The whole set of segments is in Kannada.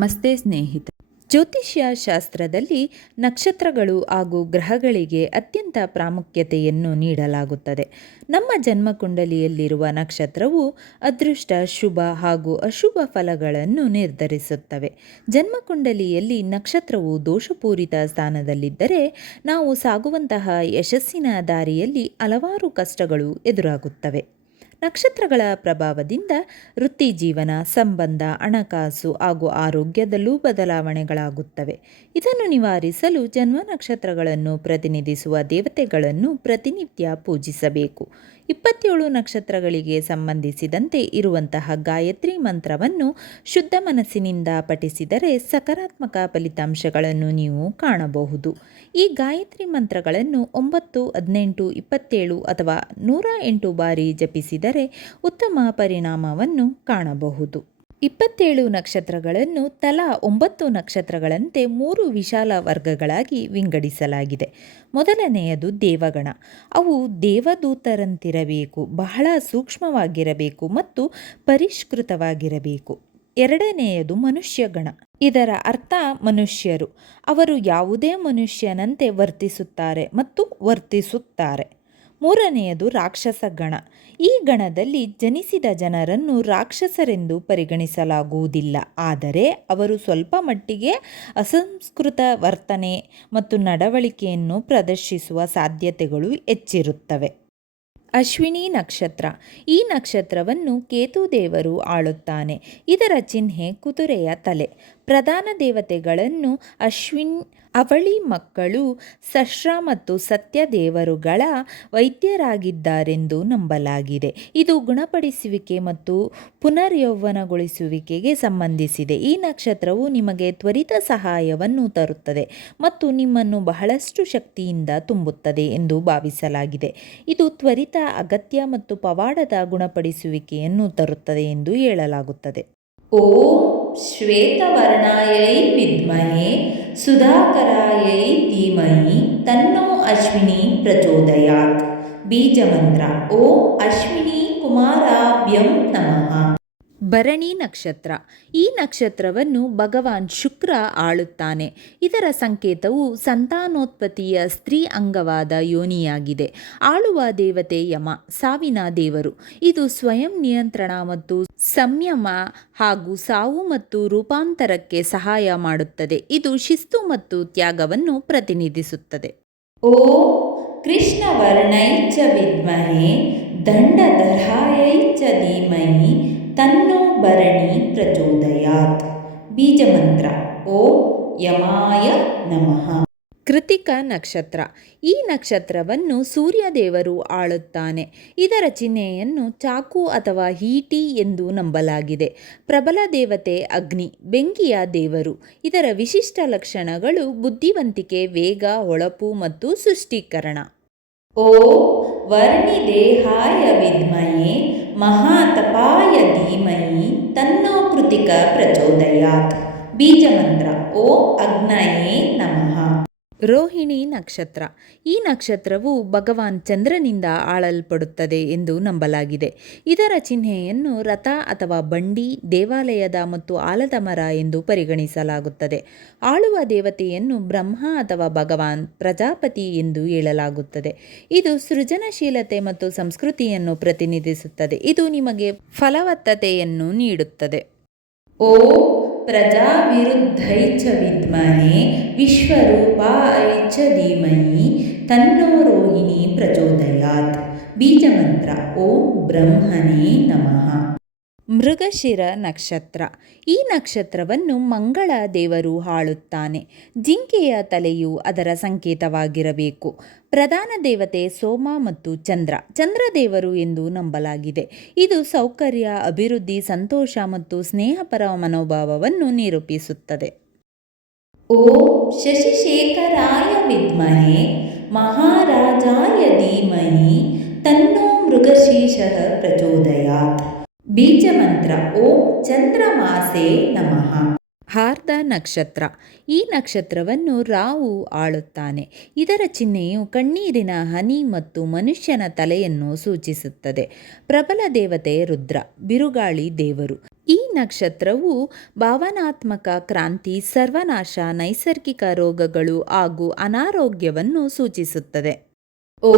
ನಮಸ್ತೆ ಸ್ನೇಹಿತ ಜ್ಯೋತಿಷ್ಯ ಶಾಸ್ತ್ರದಲ್ಲಿ ನಕ್ಷತ್ರಗಳು ಹಾಗೂ ಗ್ರಹಗಳಿಗೆ ಅತ್ಯಂತ ಪ್ರಾಮುಖ್ಯತೆಯನ್ನು ನೀಡಲಾಗುತ್ತದೆ. ನಮ್ಮ ಜನ್ಮಕುಂಡಲಿಯಲ್ಲಿರುವ ನಕ್ಷತ್ರವು ಅದೃಷ್ಟ, ಶುಭ ಹಾಗೂ ಅಶುಭ ಫಲಗಳನ್ನು ನಿರ್ಧರಿಸುತ್ತವೆ. ಜನ್ಮಕುಂಡಲಿಯಲ್ಲಿ ನಕ್ಷತ್ರವು ದೋಷಪೂರಿತ ಸ್ಥಾನದಲ್ಲಿದ್ದರೆ ನಾವು ಸಾಗುವಂತಹ ಯಶಸ್ಸಿನ ದಾರಿಯಲ್ಲಿ ಹಲವಾರು ಕಷ್ಟಗಳು ಎದುರಾಗುತ್ತವೆ. ನಕ್ಷತ್ರಗಳ ಪ್ರಭಾವದಿಂದ ವೃತ್ತಿ ಜೀವನ, ಸಂಬಂಧ, ಹಣಕಾಸು ಹಾಗೂ ಆರೋಗ್ಯದಲ್ಲೂ ಬದಲಾವಣೆಗಳಾಗುತ್ತವೆ. ಇದನ್ನು ನಿವಾರಿಸಲು ಜನ್ಮ ನಕ್ಷತ್ರಗಳನ್ನು ಪ್ರತಿನಿಧಿಸುವ ದೇವತೆಗಳನ್ನು ಪ್ರತಿನಿತ್ಯ ಪೂಜಿಸಬೇಕು. ಇಪ್ಪತ್ತೇಳು ನಕ್ಷತ್ರಗಳಿಗೆ ಸಂಬಂಧಿಸಿದಂತೆ ಇರುವಂತಹ ಗಾಯತ್ರಿ ಮಂತ್ರವನ್ನು ಶುದ್ಧ ಮನಸ್ಸಿನಿಂದ ಪಠಿಸಿದರೆ ಸಕಾರಾತ್ಮಕ ಫಲಿತಾಂಶಗಳನ್ನು ನೀವು ಕಾಣಬಹುದು. ಈ ಗಾಯತ್ರಿ ಮಂತ್ರಗಳನ್ನು ಒಂಬತ್ತು, ಹದಿನೆಂಟು, ಇಪ್ಪತ್ತೇಳು ಅಥವಾ ನೂರ ಎಂಟು ಬಾರಿ ಜಪಿಸಿದರೆ ಉತ್ತಮ ಪರಿಣಾಮವನ್ನು ಕಾಣಬಹುದು. ಇಪ್ಪತ್ತೇಳು ನಕ್ಷತ್ರಗಳನ್ನು ತಲಾ ಒಂಬತ್ತು ನಕ್ಷತ್ರಗಳಂತೆ ಮೂರು ವಿಶಾಲ ವರ್ಗಗಳಾಗಿ ವಿಂಗಡಿಸಲಾಗಿದೆ. ಮೊದಲನೆಯದು ದೇವಗಣ. ಅವು ದೇವದೂತರಂತಿರಬೇಕು, ಬಹಳ ಸೂಕ್ಷ್ಮವಾಗಿರಬೇಕು ಮತ್ತು ಪರಿಷ್ಕೃತವಾಗಿರಬೇಕು. ಎರಡನೆಯದು ಮನುಷ್ಯಗಣ. ಇದರ ಅರ್ಥ ಮನುಷ್ಯರು. ಅವರು ಯಾವುದೇ ಮನುಷ್ಯನಂತೆ ವರ್ತಿಸುತ್ತಾರೆ ಮತ್ತು ವರ್ತಿಸುತ್ತಾರೆ. ಮೂರನೆಯದು ರಾಕ್ಷಸ ಗಣ. ಈ ಗಣದಲ್ಲಿ ಜನಿಸಿದ ಜನರನ್ನು ರಾಕ್ಷಸರೆಂದು ಪರಿಗಣಿಸಲಾಗುವುದಿಲ್ಲ. ಆದರೆ ಅವರು ಸ್ವಲ್ಪ ಮಟ್ಟಿಗೆ ಅಸಂಸ್ಕೃತ ವರ್ತನೆ ಮತ್ತು ನಡವಳಿಕೆಯನ್ನು ಪ್ರದರ್ಶಿಸುವ ಸಾಧ್ಯತೆಗಳು ಹೆಚ್ಚಿರುತ್ತವೆ. ಅಶ್ವಿನಿ ನಕ್ಷತ್ರ. ಈ ನಕ್ಷತ್ರವನ್ನು ಕೇತು ದೇವರು ಆಳುತ್ತಾನೆ. ಇದರ ಚಿಹ್ನೆ ಕುದುರೆಯ ತಲೆ. ಪ್ರಧಾನ ದೇವತೆಗಳನ್ನು ಅಶ್ವಿನ್, ಅವಳಿ ಮಕ್ಕಳು, ಸಶ್ರ ಮತ್ತು ಸತ್ಯ ದೇವರುಗಳ ವೈದ್ಯರಾಗಿದ್ದಾರೆಂದು ನಂಬಲಾಗಿದೆ. ಇದು ಗುಣಪಡಿಸುವಿಕೆ ಮತ್ತು ಪುನರ್ಯೌವನಗೊಳಿಸುವಿಕೆಗೆ ಸಂಬಂಧಿಸಿದೆ. ಈ ನಕ್ಷತ್ರವು ನಿಮಗೆ ತ್ವರಿತ ಸಹಾಯವನ್ನು ತರುತ್ತದೆ ಮತ್ತು ನಿಮ್ಮನ್ನು ಬಹಳಷ್ಟು ಶಕ್ತಿಯಿಂದ ತುಂಬುತ್ತದೆ ಎಂದು ಭಾವಿಸಲಾಗಿದೆ. ಇದು ತ್ವರಿತ, ಅಗತ್ಯ ಮತ್ತು ಪವಾಡದ ಗುಣಪಡಿಸುವಿಕೆಯನ್ನು ತರುತ್ತದೆ ಎಂದು ಹೇಳಲಾಗುತ್ತದೆ. ಓಂ ಶ್ವೇತವರ್ಣಾಯೈ ವಿದ್ಮಹೆ ಸುಧಾಕರಾಯೈ ಧೀಮಹಿ ತನ್ನೋ ಅಶ್ವಿನಿ ಪ್ರಚೋದಯಾತ್ ಬೀಜಮಂತ್ರ ಓಂ ಅಶ್ವಿನಿ ಕುಮಾರಾಭ್ಯಂ ನಮಃ ಭರಣಿ ನಕ್ಷತ್ರ. ಈ ನಕ್ಷತ್ರವನ್ನು ಭಗವಾನ್ ಶುಕ್ರ ಆಳುತ್ತಾನೆ. ಇದರ ಸಂಕೇತವು ಸಂತಾನೋತ್ಪತ್ತಿಯ ಸ್ತ್ರೀ ಅಂಗವಾದ ಯೋನಿಯಾಗಿದೆ. ಆಳುವ ದೇವತೆ ಯಮ, ಸಾವಿನ ದೇವರು. ಇದು ಸ್ವಯಂ ನಿಯಂತ್ರಣ ಮತ್ತು ಸಂಯಮ ಹಾಗೂ ಸಾವು ಮತ್ತು ರೂಪಾಂತರಕ್ಕೆ ಸಹಾಯ ಮಾಡುತ್ತದೆ. ಇದು ಶಿಸ್ತು ಮತ್ತು ತ್ಯಾಗವನ್ನು ಪ್ರತಿನಿಧಿಸುತ್ತದೆ. ಓ ಕೃಷ್ಣವರ್ಣೈಚ ವಿದ್ಮಹೆ ಚ ಧೀಮಹಿ ತನ್ನೋ ಭರಣಿ ಪ್ರಚೋದಯಾತ್. ಬೀಜಮಂತ್ರ. ಓ ಯಮಾಯ ನಮಃ. ಕೃತಿಕ ನಕ್ಷತ್ರ. ಈ ನಕ್ಷತ್ರವನ್ನು ಸೂರ್ಯದೇವರು ಆಳುತ್ತಾನೆ. ಇದರ ಚಿಹ್ನೆಯನ್ನು ಚಾಕು ಅಥವಾ ಹೀಟಿ ಎಂದು ನಂಬಲಾಗಿದೆ. ಪ್ರಬಲ ದೇವತೆ ಅಗ್ನಿ, ಬೆಂಕಿಯ ದೇವರು. ಇದರ ವಿಶಿಷ್ಟ ಲಕ್ಷಣಗಳು ಬುದ್ಧಿವಂತಿಕೆ, ವೇಗ, ಹೊಳಪು ಮತ್ತು ಸೃಷ್ಟೀಕರಣ ಓ ವರ್ಣಿದೇಹಾಯ ವಿದ್ಮಯೇ ಮಹಾತಪಾಯ ಧೀಮಹಿ ತನ್ನೋ ಕೃತಿಕ ಪ್ರಚೋದಯಾತ್ ಬೀಜಮಂತ್ರ ಓ ಅಗ್ನಯೇ ನಮಃ ರೋಹಿಣಿ ನಕ್ಷತ್ರ. ಈ ನಕ್ಷತ್ರವು ಭಗವಾನ್ ಚಂದ್ರನಿಂದ ಆಳಲ್ಪಡುತ್ತದೆ ಎಂದು ನಂಬಲಾಗಿದೆ. ಇದರ ಚಿಹ್ನೆಯನ್ನು ರಥ ಅಥವಾ ಬಂಡಿ, ದೇವಾಲಯದ ಮತ್ತು ಆಲದ ಮರ ಎಂದು ಪರಿಗಣಿಸಲಾಗುತ್ತದೆ. ಆಳುವ ದೇವತೆಯನ್ನು ಬ್ರಹ್ಮ ಅಥವಾ ಭಗವಾನ್ ಪ್ರಜಾಪತಿ ಎಂದು ಹೇಳಲಾಗುತ್ತದೆ. ಇದು ಸೃಜನಶೀಲತೆ ಮತ್ತು ಸಂಸ್ಕೃತಿಯನ್ನು ಪ್ರತಿನಿಧಿಸುತ್ತದೆ. ಇದು ನಿಮಗೆ ಫಲವತ್ತತೆಯನ್ನು ನೀಡುತ್ತದೆ. ಓ ಪ್ರಜಾವಿರುದ್ಧೈ ಚ ವಿದ್ಮನೆ ವಿಶ್ವರೂಪಾಯ ಚ ಧೀಮಹಿ, ತನ್ನೋ ರೋಹಿಣಿ ಪ್ರಚೋದಯಾತ್. ಬೀಜಮಂತ್ರ, ಓಂ ಬ್ರಹ್ಮನೇ ನಮಃ. ಮೃಗಶಿರ ನಕ್ಷತ್ರ. ಈ ನಕ್ಷತ್ರವನ್ನು ಮಂಗಳ ದೇವರು ಹಾಳುತ್ತಾನೆ. ಜಿಂಕೆಯ ತಲೆಯು ಅದರ ಸಂಕೇತವಾಗಿರಬೇಕು. ಪ್ರಧಾನ ದೇವತೆ ಸೋಮ ಮತ್ತು ಚಂದ್ರ. ಚಂದ್ರದೇವರು ಎಂದು ನಂಬಲಾಗಿದೆ. ಇದು ಸೌಕರ್ಯ, ಅಭಿವೃದ್ಧಿ, ಸಂತೋಷ ಮತ್ತು ಸ್ನೇಹಪರ ಮನೋಭಾವವನ್ನು ನಿರೂಪಿಸುತ್ತದೆ. ಓಂ ಶಶಿಶೇಖರಾಯ ವಿದ್ಮಹೆ, ಮಹಾರಾಜಾಯ ಧೀಮಹಿ, ತನ್ನೋ ಮೃಗಶೇಷ ಪ್ರಚೋದಯಾತ್. ಬೀಜಮಂತ್ರ ಓಂ ಚಂದ್ರಮಾಸೆ ನಮಃ. ಹಾರ್ದ ನಕ್ಷತ್ರ. ಈ ನಕ್ಷತ್ರವನ್ನು ರಾವು ಆಳುತ್ತಾನೆ. ಇದರ ಚಿಹ್ನೆಯು ಕಣ್ಣೀರಿನ ಹನಿ ಮತ್ತು ಮನುಷ್ಯನ ತಲೆಯನ್ನು ಸೂಚಿಸುತ್ತದೆ. ಪ್ರಬಲ ದೇವತೆ ರುದ್ರ, ಬಿರುಗಾಳಿ ದೇವರು. ಈ ನಕ್ಷತ್ರವು ಭಾವನಾತ್ಮಕ ಕ್ರಾಂತಿ, ಸರ್ವನಾಶ, ನೈಸರ್ಗಿಕ ರೋಗಗಳು ಹಾಗೂ ಅನಾರೋಗ್ಯವನ್ನು ಸೂಚಿಸುತ್ತದೆ. ಓ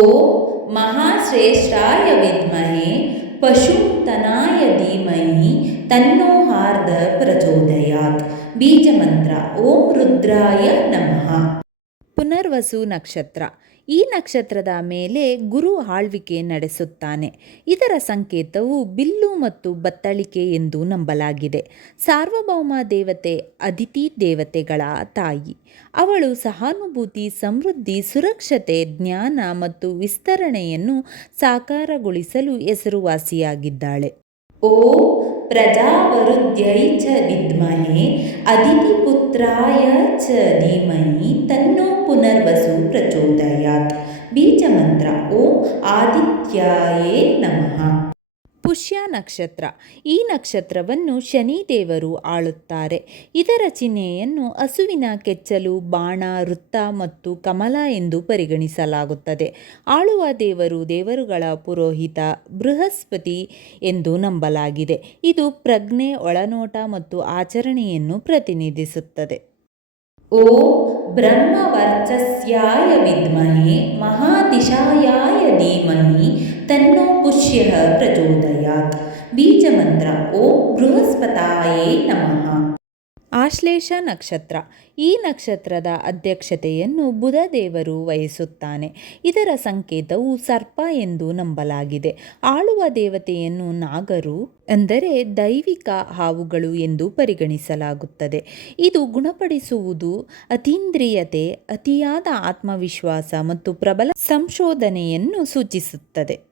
ಮಹಾಶ್ರೇಷ್ಠಾಯ ವಿದ್ಮಹೆ, ಪಶುತನಾಯ ಧೀಮಹಿ, ತನ್ನೋ ಹಾರ್ದ ಪ್ರಚೋದಯಾತ್. ಬೀಜಮಂತ್ರ ಓಂ ರುದ್ರಾಯ ನಮಃ. ಪುನರ್ವಸು ನಕ್ಷತ್ರ. ಈ ನಕ್ಷತ್ರದ ಮೇಲೆ ಗುರು ಆಳ್ವಿಕೆ ನಡೆಸುತ್ತಾನೆ. ಇದರ ಸಂಕೇತವು ಬಿಲ್ಲು ಮತ್ತು ಬತ್ತಳಿಕೆ ಎಂದು ನಂಬಲಾಗಿದೆ. ಸಾರ್ವಭೌಮ ದೇವತೆ ಅದಿತಿ ದೇವತೆಗಳ ತಾಯಿ. ಅವಳು ಸಹಾನುಭೂತಿ ಸಮೃದ್ಧಿ ಸುರಕ್ಷತೆ ಜ್ಞಾನ ಮತ್ತು ವಿಸ್ತರಣೆಯನ್ನು ಸಾಕಾರಗೊಳಿಸಲು ಹೆಸರುವಾಸಿಯಾಗಿದ್ದಾಳೆ. ಓ ಪ್ರಜಾವರುದ್ಯೈ ಚ ವಿದ್ಮಹೆ. ಅದಿತಿಪುತ್ರಾಯ ಚ ಧೀಮಹಿ ತನ್ನೋ ಪುನರ್ವಸು ಪ್ರಚೋದಯಾತ್ ಬೀಜಮಂತ್ರ ಓಂ ಆದಿತ್ಯಾಯೇ ನಮಃ ಪುಷ್ಯ ನಕ್ಷತ್ರ. ಈ ನಕ್ಷತ್ರವನ್ನು ಶನಿದೇವರು ಆಳುತ್ತಾರೆ. ಇದರ ಚಿಹ್ನೆಯನ್ನು ಹಸುವಿನ ಕೆಚ್ಚಲು, ಬಾಣ, ವೃತ್ತ ಮತ್ತು ಕಮಲ ಎಂದು ಪರಿಗಣಿಸಲಾಗುತ್ತದೆ. ಆಳುವ ದೇವರು ದೇವರುಗಳ ಪುರೋಹಿತ, ಬೃಹಸ್ಪತಿ ಎಂದು ನಂಬಲಾಗಿದೆ. ಇದು ಪ್ರಜ್ಞೆ, ಒಳನೋಟ ಮತ್ತು ಆಚರಣೆಯನ್ನು ಪ್ರತಿನಿಧಿಸುತ್ತದೆ. ಓ ಬ್ರಹ್ಮವರ್ಚಸ್ಯಾಯ ವಿದ್ಮಹೆ ಮಹಾದಿಶಾಯಾಯ ಧೀಮಹಿ ತನ್ನೋ ಪುಷ್ಯ ಪ್ರಚೋದಯಾತ್ ಬೀಜಮಂತ್ರ ಓಂ ಬೃಹಸ್ಪತಾಯೇ ನಮಃ ಆಶ್ಲೇಷ ನಕ್ಷತ್ರ. ಈ ನಕ್ಷತ್ರದ ಅಧ್ಯಕ್ಷತೆಯನ್ನು ಬುಧ ದೇವರು ವಹಿಸುತ್ತಾನೆ. ಇದರ ಸಂಕೇತವು ಸರ್ಪ ಎಂದು ನಂಬಲಾಗಿದೆ. ಆಳುವ ದೇವತೆಯನ್ನು ನಾಗರು ಅಂದರೆ ದೈವಿಕ ಹಾವುಗಳು ಎಂದು ಪರಿಗಣಿಸಲಾಗುತ್ತದೆ. ಇದು ಗುಣಪಡಿಸುವುದು ಅತೀಂದ್ರಿಯತೆ, ಅತಿಯಾದ ಆತ್ಮವಿಶ್ವಾಸ ಮತ್ತು ಪ್ರಬಲ ಸಂಶೋಧನೆಯನ್ನು ಸೂಚಿಸುತ್ತದೆ.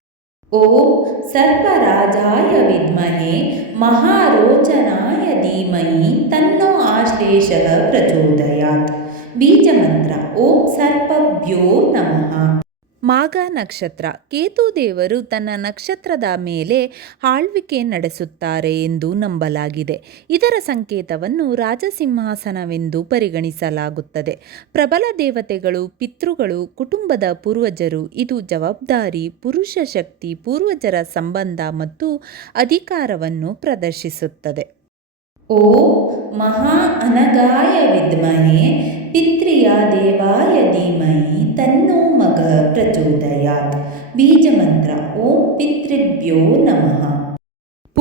ಓಂ ಸರ್ಪರಾಜಾಯ ವಿದ್ಮಹೆ ಮಹಾರೋಚನಾಯ ಧೀಮಹಿ ತನ್ನೋ ಆಶ್ಲೇಷ ಪ್ರಚೋದಯಾತ್ ಬೀಜಮಂತ್ರ ಓಂ ಸರ್ಪಭ್ಯೋ ನಮಃ ಮಾಘ ನಕ್ಷತ್ರ. ಕೇತು ದೇವರು ತನ್ನ ನಕ್ಷತ್ರದ ಮೇಲೆ ಆಳ್ವಿಕೆ ನಡೆಸುತ್ತಾರೆ ಎಂದು ನಂಬಲಾಗಿದೆ. ಇದರ ಸಂಕೇತವನ್ನು ರಾಜಸಿಂಹಾಸನವೆಂದು ಪರಿಗಣಿಸಲಾಗುತ್ತದೆ. ಪ್ರಬಲ ದೇವತೆಗಳು, ಪಿತೃಗಳು, ಕುಟುಂಬದ ಪೂರ್ವಜರು, ಇದು ಜವಾಬ್ದಾರಿ, ಪುರುಷ ಶಕ್ತಿ, ಪೂರ್ವಜರ ಸಂಬಂಧ ಮತ್ತು ಅಧಿಕಾರವನ್ನು ಪ್ರದರ್ಶಿಸುತ್ತದೆ. ಓ ಮಹಾ ಅನಗಾಯ ವಿದ್ಮಹೆ पित्र्या देवाय धीमहि तन्नो मघः प्रचोदयात्। बीजमन्त्र ॐ पितृभ्यो नमः।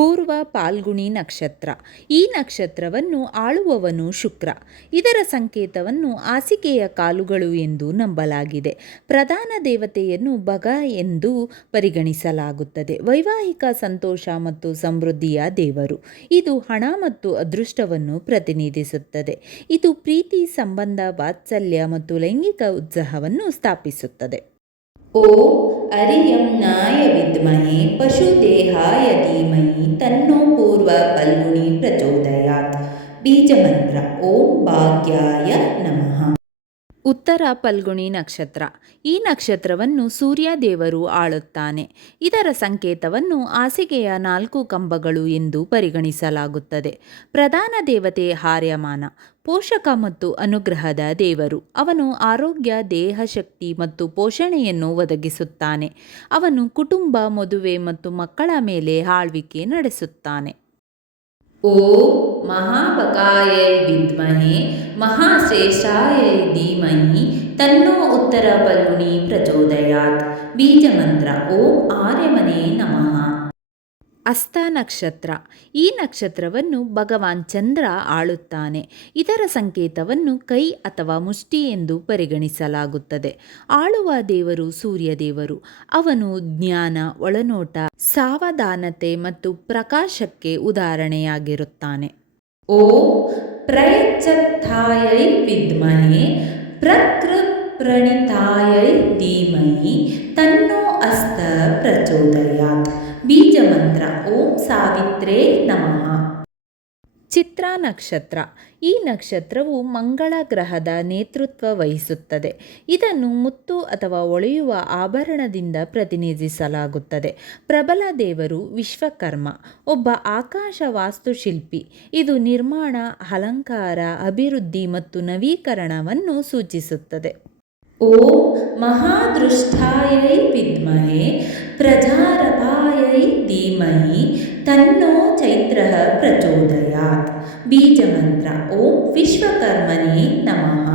ಪೂರ್ವ ಪಾಲ್ಗುಣಿ ನಕ್ಷತ್ರ. ಈ ನಕ್ಷತ್ರವನ್ನು ಆಳುವವನು ಶುಕ್ರ. ಇದರ ಸಂಕೇತವನ್ನು ಹಾಸಿಗೆಯ ಕಾಲುಗಳು ಎಂದು ನಂಬಲಾಗಿದೆ. ಪ್ರಧಾನ ದೇವತೆಯನ್ನು ಬಗ ಎಂದು ಪರಿಗಣಿಸಲಾಗುತ್ತದೆ. ವೈವಾಹಿಕ ಸಂತೋಷ ಮತ್ತು ಸಮೃದ್ಧಿಯ ದೇವರು. ಇದು ಹಣ ಮತ್ತು ಅದೃಷ್ಟವನ್ನು ಪ್ರತಿನಿಧಿಸುತ್ತದೆ. ಇದು ಪ್ರೀತಿ, ಸಂಬಂಧ, ವಾತ್ಸಲ್ಯ ಮತ್ತು ಲೈಂಗಿಕ ಉತ್ಸಾಹವನ್ನು ಸ್ಥಾಪಿಸುತ್ತದೆ. ಓ ಅರಿಯಂನಾಯ ವಿದ್ಮಹೆ ಪಶುದೇಹಾಯ ಧೀಮಹಿ ತನ್ನೋ ಪೂರ್ವ ಫಲ್ಗುಣಿ ಪ್ರಚೋದಯಾತ್ ಬೀಜಮಂತ್ರ ಓಂ ಭಾಗ್ಯಾಯ ನಮಃ ಉತ್ತರ ಪಲ್ಗುಣಿ ನಕ್ಷತ್ರ. ಈ ನಕ್ಷತ್ರವನ್ನು ಸೂರ್ಯ ದೇವರು ಆಳುತ್ತಾನೆ. ಇದರ ಸಂಕೇತವನ್ನು ಹಾಸಿಗೆಯ ನಾಲ್ಕು ಕಂಬಗಳು ಎಂದು ಪರಿಗಣಿಸಲಾಗುತ್ತದೆ. ಪ್ರಧಾನ ದೇವತೆ ಹಾರ್ಯಮಾನ, ಪೋಷಕ ಮತ್ತು ಅನುಗ್ರಹದ ದೇವರು. ಅವನು ಆರೋಗ್ಯ, ದೇಹ ಶಕ್ತಿ ಮತ್ತು ಪೋಷಣೆಯನ್ನು ಒದಗಿಸುತ್ತಾನೆ. ಅವನು ಕುಟುಂಬ, ಮದುವೆ ಮತ್ತು ಮಕ್ಕಳ ಮೇಲೆ ಆಳ್ವಿಕೆ ನಡೆಸುತ್ತಾನೆ. ॐ महाबकायै विद्महे महाश्रेष्ठायै धीमहि तन्नो उत्तरपर्वणि प्रचोदयात्। बीजमन्त्र ॐ आर्यमने नमः। ಹಸ್ತ ನಕ್ಷತ್ರ. ಈ ನಕ್ಷತ್ರವನ್ನು ಭಗವಾನ್ ಚಂದ್ರ ಆಳುತ್ತಾನೆ. ಇದರ ಸಂಕೇತವನ್ನು ಕೈ ಅಥವಾ ಮುಷ್ಟಿ ಎಂದು ಪರಿಗಣಿಸಲಾಗುತ್ತದೆ. ಆಳುವ ದೇವರು ಸೂರ್ಯದೇವರು. ಅವನು ಜ್ಞಾನ, ಒಳನೋಟ, ಸಾವಧಾನತೆ ಮತ್ತು ಪ್ರಕಾಶಕ್ಕೆ ಉದಾಹರಣೆಯಾಗಿರುತ್ತಾನೆ. ಓ ಪ್ರಯಚ್ಛಾಯೈ ವಿದ್ಮನೆ ಪ್ರಕೃತ್ ಪ್ರಣಿತಾಯೈ ಧೀಮಹಿ ತನ್ನೋ ಅಸ್ತ ಪ್ರಚೋದಯಾತ್. ಬೀಜಮಂತ್ರ, ಓಂ ಸಾವಿತ್ರೇ ನಮಃ. ಚಿತ್ರ ನಕ್ಷತ್ರ. ಈ ನಕ್ಷತ್ರವು ಮಂಗಳ ಗ್ರಹದ ನೇತೃತ್ವ ವಹಿಸುತ್ತದೆ. ಇದನ್ನು ಮುತ್ತು ಅಥವಾ ಒಳೆಯುವ ಆಭರಣದಿಂದ ಪ್ರತಿನಿಧಿಸಲಾಗುತ್ತದೆ. ಪ್ರಬಲ ದೇವರು ವಿಶ್ವಕರ್ಮ. ಒಬ್ಬ ಆಕಾಶ ವಾಸ್ತುಶಿಲ್ಪಿ ಇದು ನಿರ್ಮಾಣ, ಅಲಂಕಾರ, ಅಭಿವೃದ್ಧಿ ಮತ್ತು ನವೀಕರಣವನ್ನು ಸೂಚಿಸುತ್ತದೆ. ಓಂ ಮಹಾದೃಷ್ಟಾಯೈ ವಿದ್ಮಹೆ ಪ್ರಜಾರಪಾಯೈ ಧೀಮಹಿ ತನ್ನೋ ಚೈತ್ರ ಪ್ರಚೋದಯಾತ್ ಬೀಜಮಂತ್ರ ಓಂ ವಿಶ್ವಕರ್ಮನೇ ನಮಃ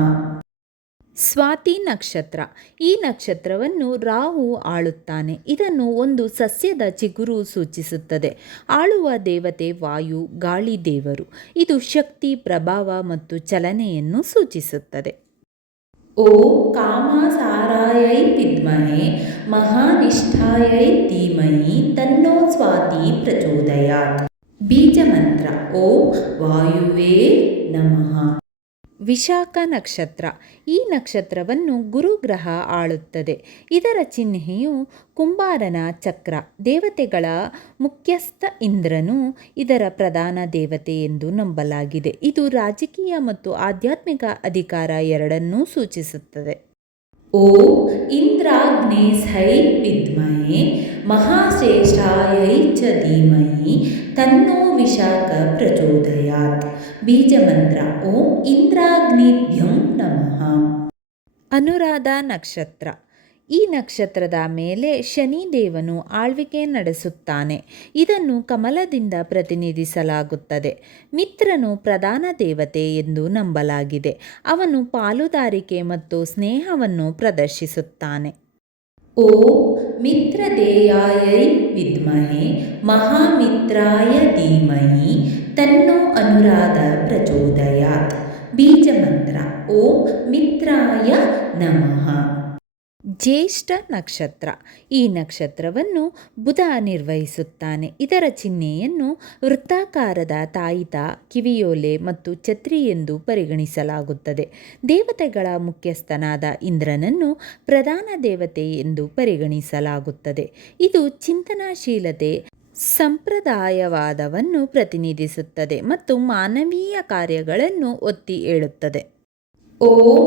ಸ್ವಾತಿ ನಕ್ಷತ್ರ ಈ ನಕ್ಷತ್ರವನ್ನು ರಾಹು ಆಳುತ್ತಾನೆ. ಇದನ್ನು ಒಂದು ಸಸ್ಯದ ಚಿಗುರು ಸೂಚಿಸುತ್ತದೆ. ಆಳುವ ದೇವತೆ ವಾಯು, ಗಾಳಿ ದೇವರು. ಇದು ಶಕ್ತಿ, ಪ್ರಭಾವ ಮತ್ತು ಚಲನೆಯನ್ನು ಸೂಚಿಸುತ್ತದೆ. ಓಂ ಕಾಮಸಾರಾಯೈ ವಿದ್ಮಹೆ ಮಹಾನಿಷ್ಠಾಯೈ ಧೀಮಹಿ ತನ್ನೋ ಸ್ವಾತಿ ಪ್ರಚೋದಯಾತ್ ಬೀಜಮಂತ್ರ ಓಂ ವಾಯುವೇ ನಮಃ ವಿಶಾಖ ನಕ್ಷತ್ರ. ಈ ನಕ್ಷತ್ರವನ್ನು ಗುರುಗ್ರಹ ಆಳುತ್ತದೆ. ಇದರ ಚಿಹ್ನೆಯು ಕುಂಬಾರನ ಚಕ್ರ. ದೇವತೆಗಳ ಮುಖ್ಯಸ್ಥ ಇಂದ್ರನು ಇದರ ಪ್ರಧಾನ ದೇವತೆ ಎಂದು ನಂಬಲಾಗಿದೆ. ಇದು ರಾಜಕೀಯ ಮತ್ತು ಆಧ್ಯಾತ್ಮಿಕ ಅಧಿಕಾರ ಎರಡನ್ನೂ ಸೂಚಿಸುತ್ತದೆ. ಓ ಇಂದ್ರಾಗ್ನೇ ಸೈ ವಿದ್ಮಯೇ ಮಹಾಶ್ರೇಷ್ಠಾಯೈ ಚ ಧೀಮಹಿ. ತನ್ನೋ ವಿಶಾಖ ಪ್ರಚೋದಯಾತ್ ಬೀಜಮಂತ್ರ ಓಂ ಇಂದ್ರಾಗ್ನಿಭ್ಯಂ ನಮಃ ಅನುರಾಧ ನಕ್ಷತ್ರ ಈ ನಕ್ಷತ್ರದ ಮೇಲೆ ಶನಿದೇವನು ಆಳ್ವಿಕೆ ನಡೆಸುತ್ತಾನೆ ಇದನ್ನು ಕಮಲದಿಂದ ಪ್ರತಿನಿಧಿಸಲಾಗುತ್ತದೆ ಮಿತ್ರನು ಪ್ರಧಾನ ದೇವತೆ ಎಂದು ನಂಬಲಾಗಿದೆ ಅವನು ಪಾಲುದಾರಿಕೆ ಮತ್ತು ಸ್ನೇಹವನ್ನು ಪ್ರದರ್ಶಿಸುತ್ತಾನೆ ॐ मित्रदेयायै विद्महे महामित्राय धीमहि तन्नो अनुराध प्रचोदयात्। बीजमन्त्र ॐ मित्राय नमः। ಜ್ಯೇಷ್ಠ ನಕ್ಷತ್ರ. ಈ ನಕ್ಷತ್ರವನ್ನು ಬುಧ ನಿರ್ವಹಿಸುತ್ತಾನೆ. ಇದರ ಚಿಹ್ನೆಯನ್ನು ವೃತ್ತಾಕಾರದ ತಾಯಿತ ಕಿವಿಯೋಲೆ ಮತ್ತು ಛತ್ರಿ ಎಂದು ಪರಿಗಣಿಸಲಾಗುತ್ತದೆ. ದೇವತೆಗಳ ಮುಖ್ಯಸ್ಥನಾದ ಇಂದ್ರನನ್ನು ಪ್ರಧಾನ ದೇವತೆ ಎಂದು ಪರಿಗಣಿಸಲಾಗುತ್ತದೆ. ಇದು ಚಿಂತನಾಶೀಲತೆ, ಸಂಪ್ರದಾಯವಾದವನ್ನು ಪ್ರತಿನಿಧಿಸುತ್ತದೆ ಮತ್ತು ಮಾನವೀಯ ಕಾರ್ಯಗಳನ್ನು ಒತ್ತಿ ಹೇಳುತ್ತದೆ. ಓಂ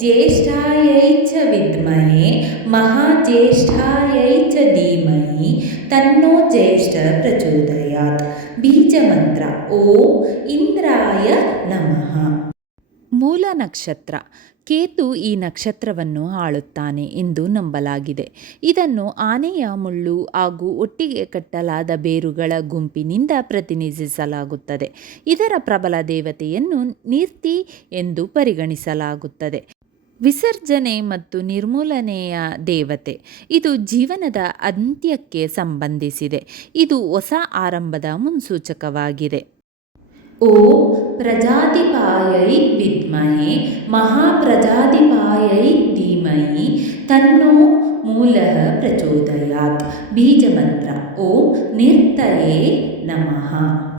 ಜ್ಯೇಷ್ಠಾಯೈ ಚ ವಿದ್ಮಹೆ ಮಹಾಜ್ಯೇಷ್ಠಾಯೈ ಚ ಧೀಮಹಿ ತನ್ನೋ ಜ್ಯೇಷ್ಠ ಪ್ರಚೋದಯಾತ್ ಬೀಜಮಂತ್ರ ಓಂ ಇಂದ್ರಾಯ ನಮಃ ಮೂಲ ನಕ್ಷತ್ರ. ಕೇತು ಈ ನಕ್ಷತ್ರವನ್ನು ಆಳುತ್ತಾನೆ ಎಂದು ನಂಬಲಾಗಿದೆ. ಇದನ್ನು ಆನೆಯ ಮುಳ್ಳು ಹಾಗೂ ಒಟ್ಟಿಗೆ ಕಟ್ಟಲಾದ ಬೇರುಗಳ ಗುಂಪಿನಿಂದ ಪ್ರತಿನಿಧಿಸಲಾಗುತ್ತದೆ. ಇದರ ಪ್ರಬಲ ದೇವತೆಯನ್ನು ನೀರ್ತಿ ಎಂದು ಪರಿಗಣಿಸಲಾಗುತ್ತದೆ. ವಿಸರ್ಜನೆ ಮತ್ತು ನಿರ್ಮೂಲನೆಯ ದೇವತೆ. ಇದು ಜೀವನದ ಅಂತ್ಯಕ್ಕೆ ಸಂಬಂಧಿಸಿದೆ. ಇದು ಹೊಸ ಆರಂಭದ ಮುನ್ಸೂಚಕವಾಗಿದೆ. ॐ प्रजातिपायै विद्महे महाप्रजातिपायै धीमहि तन्नो मूलः प्रचोदयात्। बीजमन्त्र ॐ निर्तये नमः।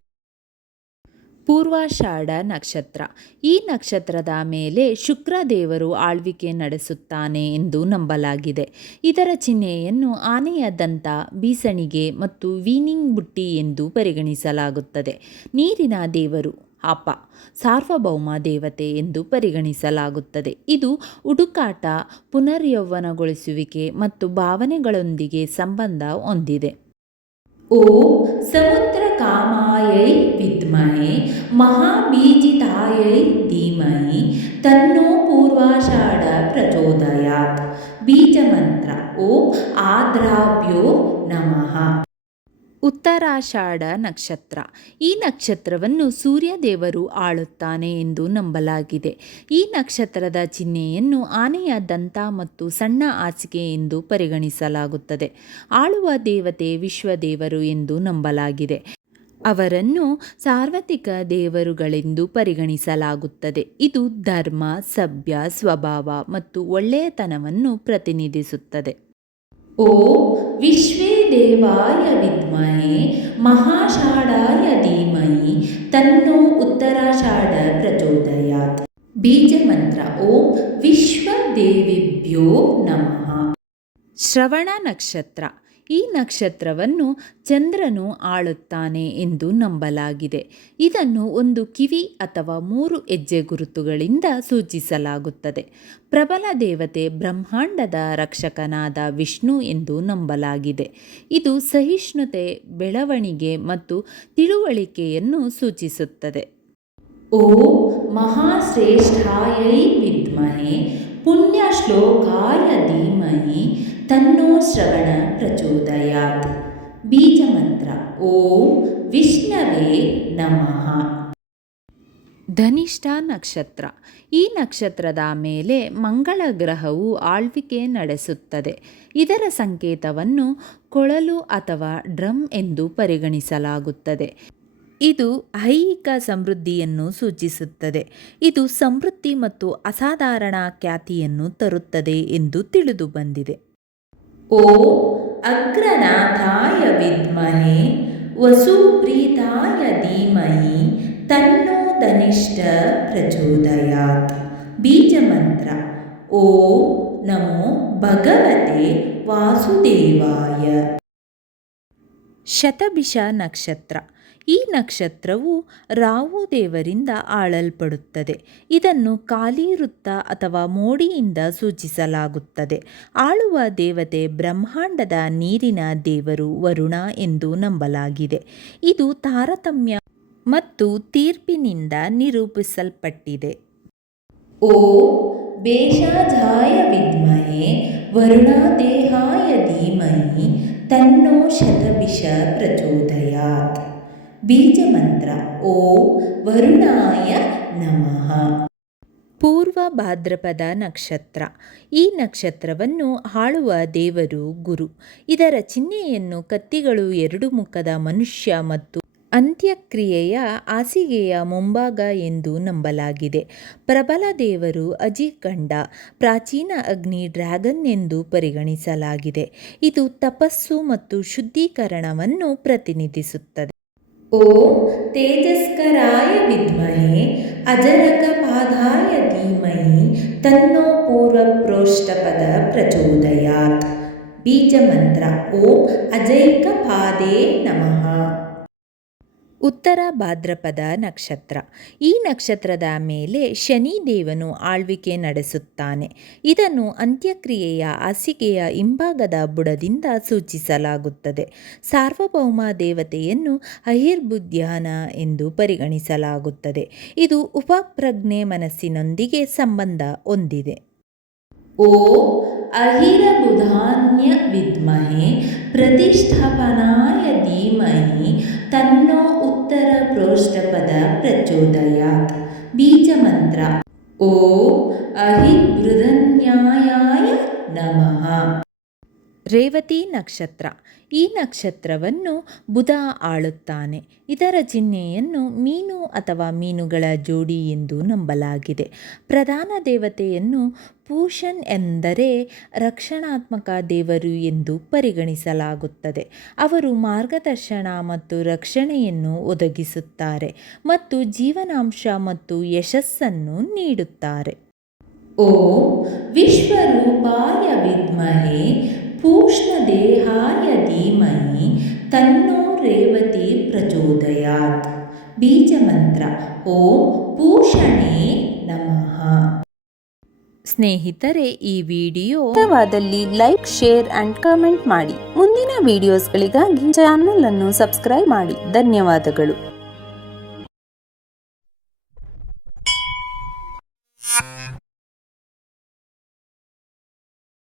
ಪೂರ್ವಾಷಾಢ ನಕ್ಷತ್ರ. ಈ ನಕ್ಷತ್ರದ ಮೇಲೆ ಶುಕ್ರದೇವರು ಆಳ್ವಿಕೆ ನಡೆಸುತ್ತಾನೆ ಎಂದು ನಂಬಲಾಗಿದೆ. ಇದರ ಚಿಹ್ನೆಯನ್ನು ಆನೆಯ ದಂತ ಬೀಸಣಿಗೆ ಮತ್ತು ವೀನಿಂಗ್ ಬುಟ್ಟಿ ಎಂದು ಪರಿಗಣಿಸಲಾಗುತ್ತದೆ. ನೀರಿನ ದೇವರು ಅಪ, ಸಾರ್ವಭೌಮ ದೇವತೆ ಎಂದು ಪರಿಗಣಿಸಲಾಗುತ್ತದೆ. ಇದು ಹುಡುಕಾಟ, ಪುನರ್ಯೌವನಗೊಳಿಸುವಿಕೆ ಮತ್ತು ಭಾವನೆಗಳೊಂದಿಗೆ ಸಂಬಂಧ ಹೊಂದಿದೆ. ಓಂ ಸಮುದ್ರ ಕಾಮಾಯೈ ವಿದ್ಮಹೆ ಮಹಾಬೀಜಿತಾಯೈ ಧೀಮಹಿ ತನ್ನೋ ಪೂರ್ವಾಷಾಢ ಪ್ರಚೋದಯಾತ್ ಬೀಜಮಂತ್ರ ಓಂ ಆದ್ರಾಭ್ಯೋ ನಮಃ ಉತ್ತರಾಷಾಢ ನಕ್ಷತ್ರ. ಈ ನಕ್ಷತ್ರವನ್ನು ಸೂರ್ಯದೇವರು ಆಳುತ್ತಾನೆ ಎಂದು ನಂಬಲಾಗಿದೆ. ಈ ನಕ್ಷತ್ರದ ಚಿಹ್ನೆಯನ್ನು ಆನೆಯ ದಂತ ಮತ್ತು ಸಣ್ಣ ಹಾಸಿಗೆ ಎಂದು ಪರಿಗಣಿಸಲಾಗುತ್ತದೆ. ಆಳುವ ದೇವತೆ ವಿಶ್ವದೇವರು ಎಂದು ನಂಬಲಾಗಿದೆ. ಅವರನ್ನು ಸಾರ್ವತ್ರಿಕ ದೇವರುಗಳೆಂದು ಪರಿಗಣಿಸಲಾಗುತ್ತದೆ. ಇದು ಧರ್ಮ, ಸಭ್ಯ, ಸ್ವಭಾವ ಮತ್ತು ಒಳ್ಳೆಯತನವನ್ನು ಪ್ರತಿನಿಧಿಸುತ್ತದೆ. ಓಂ ವಿಶ್ವೇ ದೇವಾಯ ವಿದ್ಮಹೆ ಮಹಾಷಾಢಾಯ ಧೀಮಹಿ ತನ್ನೋ ಉತ್ತರಾಷಾಢ ಪ್ರಚೋದಯಾತ್. ಬೀಜ ಬೀಜಮಂತ್ರ ಓಂ ವಿಶ್ವದೇವಿಭ್ಯೋ ನಮಃ. ಶ್ರವಣ ನಕ್ಷತ್ರ ಈ ನಕ್ಷತ್ರವನ್ನು ಚಂದ್ರನು ಆಳುತ್ತಾನೆ ಎಂದು ನಂಬಲಾಗಿದೆ. ಇದನ್ನು ಒಂದು ಕಿವಿ ಅಥವಾ ಮೂರು ಹೆಜ್ಜೆ ಗುರುತುಗಳಿಂದ ಸೂಚಿಸಲಾಗುತ್ತದೆ. ಪ್ರಬಲ ದೇವತೆ ಬ್ರಹ್ಮಾಂಡದ ರಕ್ಷಕನಾದ ವಿಷ್ಣು ಎಂದು ನಂಬಲಾಗಿದೆ. ಇದು ಸಹಿಷ್ಣುತೆ, ಬೆಳವಣಿಗೆ ಮತ್ತು ತಿಳುವಳಿಕೆಯನ್ನು ಸೂಚಿಸುತ್ತದೆ. ಓ ಮಹಾಶ್ರೇಷ್ಠಾಯೈ ವಿದ್ಮಹೆ ಪುಣ್ಯಶ್ಲೋಕಾಯ ಧೀಮಹಿ ತನ್ನೋ ಶ್ರವಣ ಪ್ರಚೋದಯಾತ್. ಬೀಜಮಂತ್ರ. ಓಂ ವಿಷ್ಣವೇ ನಮಃ. ಧನಿಷ್ಠ ನಕ್ಷತ್ರ. ಈ ನಕ್ಷತ್ರದ ಮೇಲೆ ಮಂಗಳ ಗ್ರಹವು ಆಳ್ವಿಕೆ ನಡೆಸುತ್ತದೆ. ಇದರ ಸಂಕೇತವನ್ನು ಕೊಳಲು ಅಥವಾ ಡ್ರಮ್ ಎಂದು ಪರಿಗಣಿಸಲಾಗುತ್ತದೆ. ಇದು ಐಹಿಕ ಸಮೃದ್ಧಿಯನ್ನು ಸೂಚಿಸುತ್ತದೆ. ಇದು ಸಮೃದ್ಧಿ ಮತ್ತು ಅಸಾಧಾರಣ ಖ್ಯಾತಿಯನ್ನು ತರುತ್ತದೆ ಎಂದು ತಿಳಿದು ॐ अग्रनाथाय विद्महे वसुप्रीताय धीमहि तन्नो धनिष्ठ प्रचोदयात्। बीजमन्त्र। ॐ नमो भगवते वासुदेवाय। ಶತಭಿಷ ನಕ್ಷತ್ರ. ಈ ನಕ್ಷತ್ರವು ರಾಹು ದೇವರಿಂದ ಆಳಲ್ಪಡುತ್ತದೆ. ಇದನ್ನು ಖಾಲಿ ವೃತ್ತ ಅಥವಾ ಮೋಡಿಯಿಂದ ಸೂಚಿಸಲಾಗುತ್ತದೆ. ಆಳುವ ದೇವತೆ ಬ್ರಹ್ಮಾಂಡದ ನೀರಿನ ದೇವರು ವರುಣ ಎಂದು ನಂಬಲಾಗಿದೆ. ಇದು ತಾರತಮ್ಯ ಮತ್ತು ತೀರ್ಪಿನಿಂದ ನಿರೂಪಿಸಲ್ಪಟ್ಟಿದೆ. ಓ ಬೇಷಾಜಾಯ ವರುಣಾ ವರುಣಾದೇಹಾಯ ಧೀಮಹಿ ತನ್ನೋ ಶತಭಿಷ ಪ್ರಚೋದಯಾತ್. ಬೀಜಮಂತ್ರ ಓ ವರುಣಾಯ ನಮಃ. ಪೂರ್ವ ಭಾದ್ರಪದ ನಕ್ಷತ್ರ. ಈ ನಕ್ಷತ್ರವನ್ನು ಆಳುವ ದೇವರು ಗುರು. ಇದರ ಚಿಹ್ನೆಯನ್ನು ಕತ್ತಿಗಳು ಎರಡು ಮುಖದ ಮನುಷ್ಯ ಮತ್ತು ಅಂತ್ಯಕ್ರಿಯೆಯ ಹಾಸಿಗೆಯ ಮುಂಭಾಗ ಎಂದು ನಂಬಲಾಗಿದೆ. ಪ್ರಬಲ ದೇವರು ಅಜಿಕಂಡ ಪ್ರಾಚೀನ ಅಗ್ನಿ ಡ್ರ್ಯಾಗನ್ ಎಂದು ಪರಿಗಣಿಸಲಾಗಿದೆ. ಇದು ತಪಸ್ಸು ಮತ್ತು ಶುದ್ಧೀಕರಣವನ್ನು ಪ್ರತಿನಿಧಿಸುತ್ತದೆ. ಓಂ ತೇಜಸ್ಕರಾಯ ವಿದ್ಮಹೆ ಅಜರಕಪಾದಾಯ ಧೀಮಹಿ, ತನ್ನೋ ಪೂರ್ವ ಪ್ರೋಷ್ಟಪದ ಪ್ರಚೋದಯಾತ್. ಬೀಜ ಮಂತ್ರ ಓಂ ಅಜೈಕಪಾದೇ ನಮಃ. ಉತ್ತರ ಭಾದ್ರಪದ ನಕ್ಷತ್ರ. ಈ ನಕ್ಷತ್ರದ ಮೇಲೆ ಶನಿದೇವನು ಆಳ್ವಿಕೆ ನಡೆಸುತ್ತಾನೆ. ಇದನ್ನು ಅಂತ್ಯಕ್ರಿಯೆಯ ಹಾಸಿಗೆಯ ಹಿಂಭಾಗದ ಬುಡದಿಂದ ಸೂಚಿಸಲಾಗುತ್ತದೆ. ಸಾರ್ವಭೌಮ ದೇವತೆಯನ್ನು ಅಹಿರ್ಬುದ್ಯಾನ ಎಂದು ಪರಿಗಣಿಸಲಾಗುತ್ತದೆ. ಇದು ಉಪಪ್ರಜ್ಞೆ ಮನಸ್ಸಿನೊಂದಿಗೆ ಸಂಬಂಧ ಹೊಂದಿದೆ. ಓ ಅಹಿರಬುಧಾನ್ಯ ವಿದ್ಮಹೆ, ಪ್ರತಿಷ್ಠಾಪನಾಯ ಧೀಮಹಿ, ತನ್ನೋ ಉತ್ತರ ಪ್ರೋಷ್ಠಪದ ಪ್ರಚೋದಯಾತ್. ಬೀಜಮಂತ್ರ. ಓ ಅಹಿಬೃಧನ್ಯಾಯಾಯ ನಮಃ. ರೇವತಿ ನಕ್ಷತ್ರ. ಈ ನಕ್ಷತ್ರವನ್ನು ಬುಧ ಆಳುತ್ತಾನೆ. ಇದರ ಚಿಹ್ನೆಯನ್ನು ಮೀನು ಅಥವಾ ಮೀನುಗಳ ಜೋಡಿ ಎಂದು ನಂಬಲಾಗಿದೆ. ಪ್ರಧಾನ ದೇವತೆಯನ್ನು ಪೂಷನ್ ಎಂದರೆ ರಕ್ಷಣಾತ್ಮಕ ದೇವರು ಎಂದು ಪರಿಗಣಿಸಲಾಗುತ್ತದೆ. ಅವರು ಮಾರ್ಗದರ್ಶನ ಮತ್ತು ರಕ್ಷಣೆಯನ್ನು ಒದಗಿಸುತ್ತಾರೆ ಮತ್ತು ಜೀವನಾಂಶ ಮತ್ತು ಯಶಸ್ಸನ್ನು ನೀಡುತ್ತಾರೆ. ಓ ವಿಶ್ವರೂಪಾಯ ವಿದ್ಮಹೆ ಪೂಷ್ಣದೇಹಾಯ ಧೀಮಹಿ ತನ್ನೋ ರೇವತಿ ಪ್ರಚೋದಯಾತ್. ಬೀಜಮಂತ್ರ, ಓಂ ಪೂಷಣೆ ನಮಃ. ಸ್ನೇಹಿತರೆ, ಈ ವಿಡಿಯೋ ಇಷ್ಟವಾದಲ್ಲಿ ಲೈಕ್, ಶೇರ್ ಅಂಡ್ ಕಮೆಂಟ್ ಮಾಡಿ. ಮುಂದಿನ ವಿಡಿಯೋಸ್ಗಳಿಗಾಗಿ ಚಾನಲ್ ಅನ್ನು ಸಬ್ಸ್ಕ್ರೈಬ್ ಮಾಡಿ. ಧನ್ಯವಾದಗಳು.